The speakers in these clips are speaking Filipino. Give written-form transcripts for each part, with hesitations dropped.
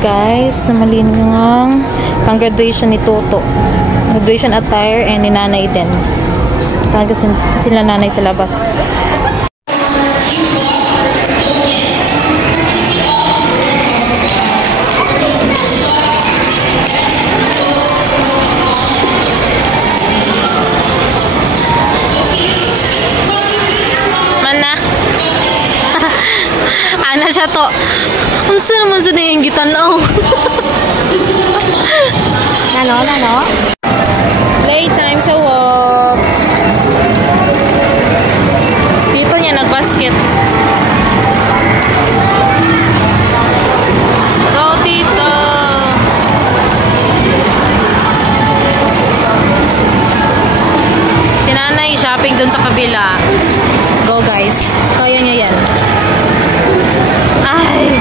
guys, na malingang pang graduation ni Toto. Graduation attire and ni nanay din. Tago sila nanay sa labas. Ana siya to. Unsa naman sa nahinggitan oh. Nano? Playtime sa walk. Dito niya nagbasket. Go, Tito! Si nanay shopping dun sa kabila. Go, guys. Kaya niya yan. Ay!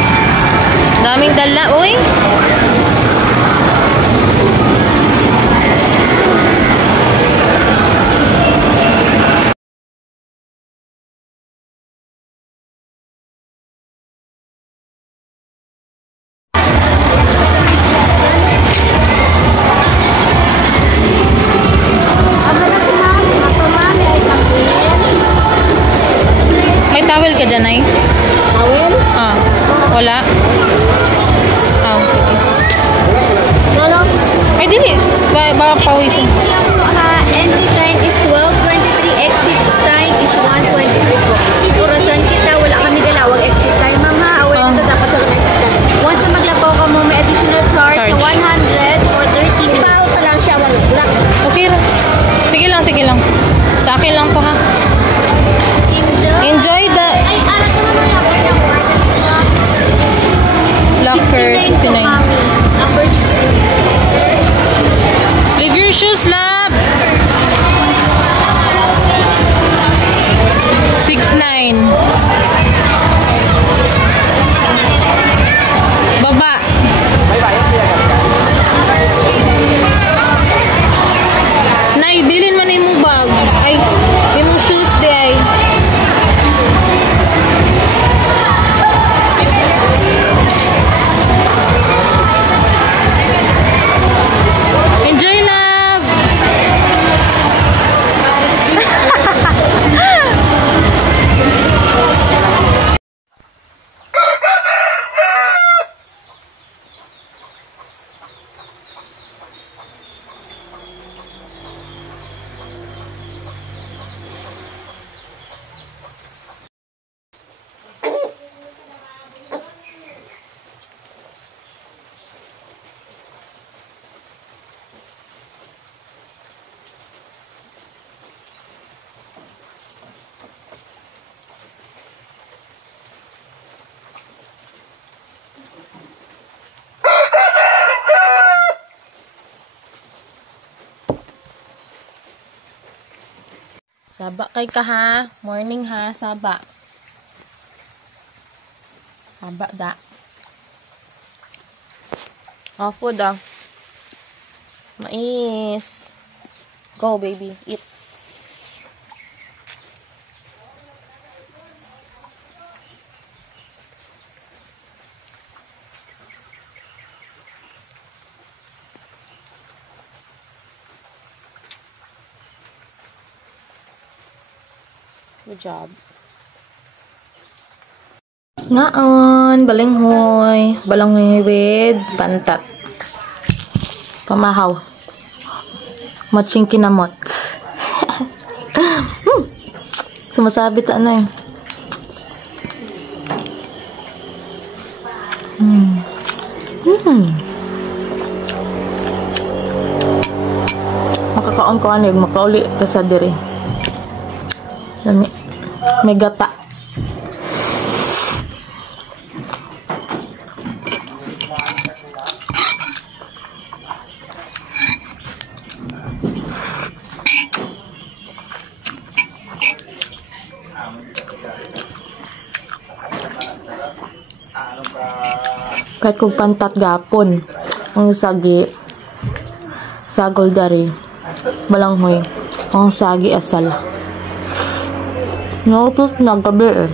Daming dala, uy! May towel ka dyan, ay? Towel? Ah, wala? Ah, sige. Lolo? Ay, dili. Baka pawisin. Entry time is 12:23. Exit time is 1:23 po. Orasan kita, wala kami dalawang exit time, ma'am ha. Aware na dapat sa exit time. Once na maglapaw ka mo, may additional charge na 100 or 30. Ibaw pa lang siya, wala. Okay, sige lang. Sa akin lang to, ha? Enjoy the... Ay, arat ko naman ako. Black fur, 69. Leave your shoes, love! 69. Baba. Nay, bilin man yung bag. Ay, yung shoes di ay. Enjoy, love! Saba kay ka ha. Morning ha, saba. Saba da. Oh, food ah. Mais. Go baby, eat. Good job. Ngaon, balinghoy with pantat. Pamahaw. Matching kinamot. Sumasabit ano eh. Makakaon ko ano, makauli sa diri. May gata. Kahit kung pantat gapon ang sagi sagol dari balanghoy ang sagi asal. No, plus nagabi eh.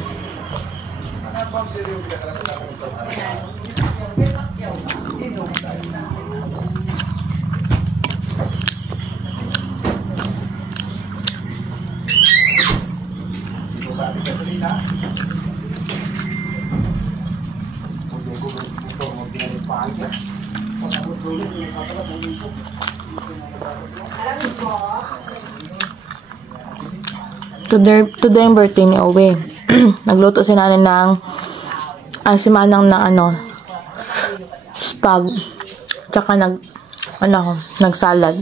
Today yung birthday ni Owe. Nagluto si nanay ng si Manang ng spag. Tsaka nagsalad.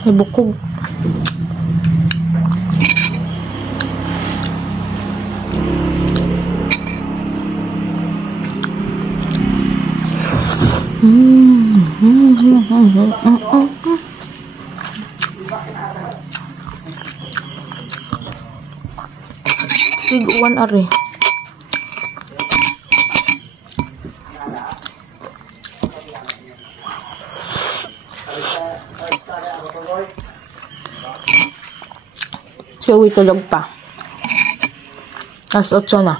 May bukog. Tiguan ari. So, tulog pa. Alas 8 na.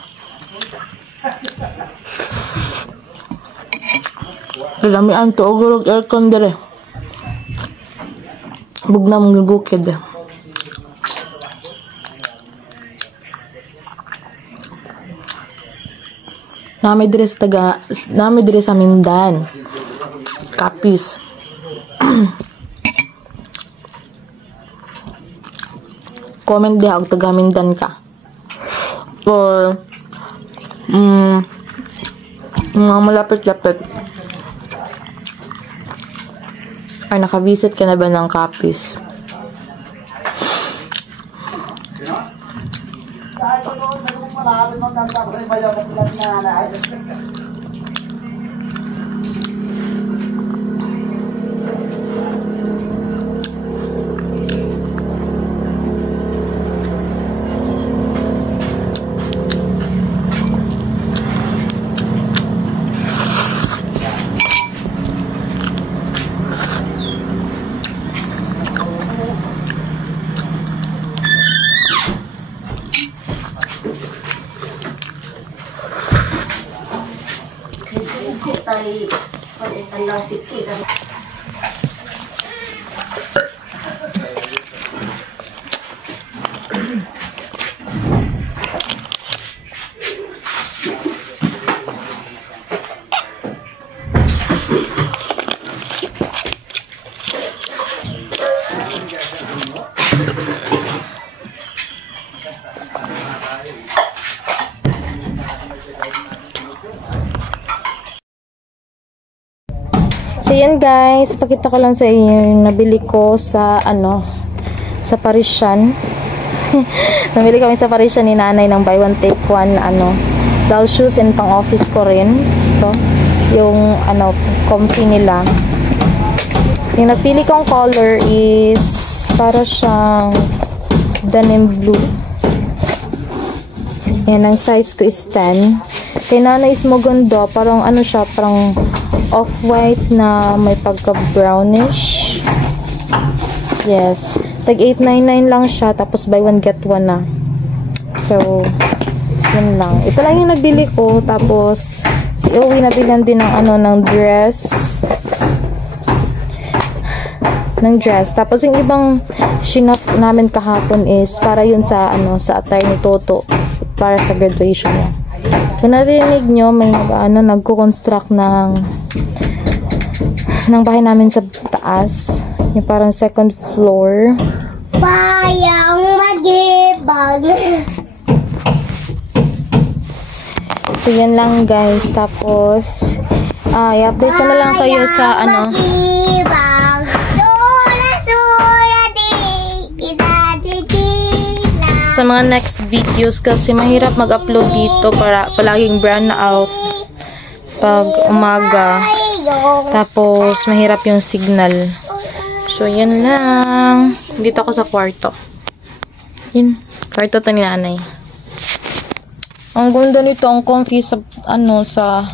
Kalamian to, ogurog aircon dire. Bugna mong bukid. Nami dire sa Mindan. Kapis. Comment diha og taga Mindan ka. Or mga malapit-lapit. Ay, nakavisit ka na ba ng Kapis? So yan guys, pakita ko lang sa inyo yung nabili ko sa sa Parisian. Nabili kami sa Parisian ni nanay ng buy one take one doll shoes and pang office ko rin. Ito, yung comfy nila. Yung napili kong color is para siyang denim blue. Yan, ang size ko is 10. Kay nanay is maganda, parang siya, parang off-white na may pagka-brownish. Yes. Tag 899 lang siya, tapos buy one get one na. So, yun lang. Ito lang yung nabili ko, tapos si Owie nabilan din ng dress. Tapos yung ibang shinop namin kahapon is para yun sa sa attire ni Toto para sa graduation niya. Kung narinig nyo, may nagko-construct ng bahay namin sa taas. Yung parang second floor. Bayang magibag. So, yan lang guys. Tapos, i-update ko na lang kayo sa sa mga next videos kasi mahirap mag-upload dito para palaging brand out pag umaga. Tapos, mahirap yung signal. So, yan lang. Dito ako sa kwarto. Yun. Kwarto to ni nanay. Ang ganda nito. Ang comfy sa, sa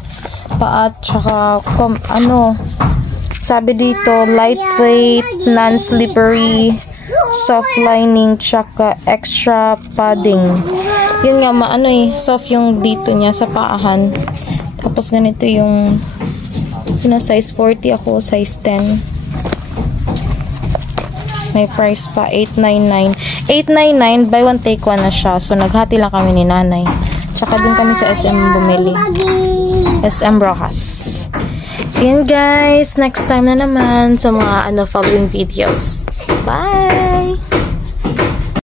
paa. Tsaka, sabi dito, lightweight, non-slippery, soft lining, tsaka extra padding. Yun nga, soft yung dito niya sa paahan. Tapos, ganito yung size 40 ako, size 10. May price pa, 899. 899, buy one take one na siya. So, naghati lang kami ni nanay. Tsaka dun kami sa SM bumili. SM Rojas. So, yun guys. Next time na naman sa mga following videos. Bye!